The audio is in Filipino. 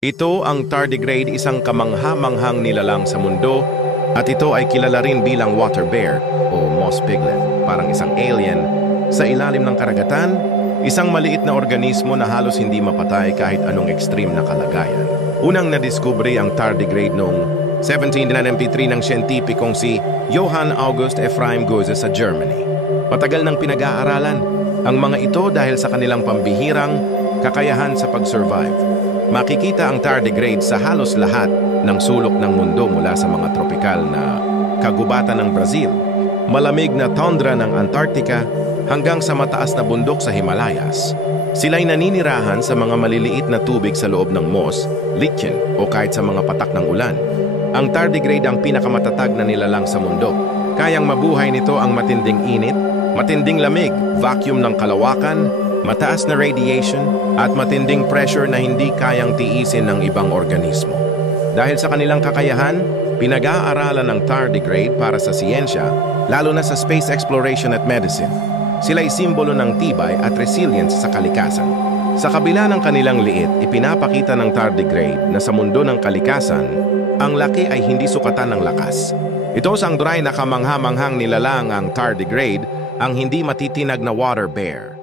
Ito ang tardigrade, isang kamangha-manghang nilalang sa mundo, at ito ay kilala rin bilang water bear o moss piglet, parang isang alien sa ilalim ng karagatan, isang maliit na organismo na halos hindi mapatay kahit anong extreme na kalagayan. Unang nadiskubre ang tardigrade noong 1793 ng siyentipikong si Johann August Ephraim Guse sa Germany. Matagal nang pinag-aaralan ang mga ito dahil sa kanilang pambihirang kakayahan sa pag-survive. Makikita ang tardigrade sa halos lahat ng sulok ng mundo mula sa mga tropikal na kagubatan ng Brazil, malamig na tundra ng Antarctica hanggang sa mataas na bundok sa Himalayas. Sila'y naninirahan sa mga maliliit na tubig sa loob ng moss, lichen o kahit sa mga patak ng ulan. Ang tardigrade ang pinakamatatag na nilalang sa mundo. Kayang mabuhay nito ang matinding init, matinding lamig, vacuum ng kalawakan, mataas na radiation, at matinding pressure na hindi kayang tiisin ng ibang organismo. Dahil sa kanilang kakayahan, pinag-aaralan ng tardigrade para sa siyensya, lalo na sa space exploration at medicine. Sila'y simbolo ng tibay at resilience sa kalikasan. Sa kabila ng kanilang liit, ipinapakita ng tardigrade na sa mundo ng kalikasan, ang laki ay hindi sukatan ng lakas. Ito ang duray na kamangha-manghang nilalang ang tardigrade, ang hindi matitinag na water bear.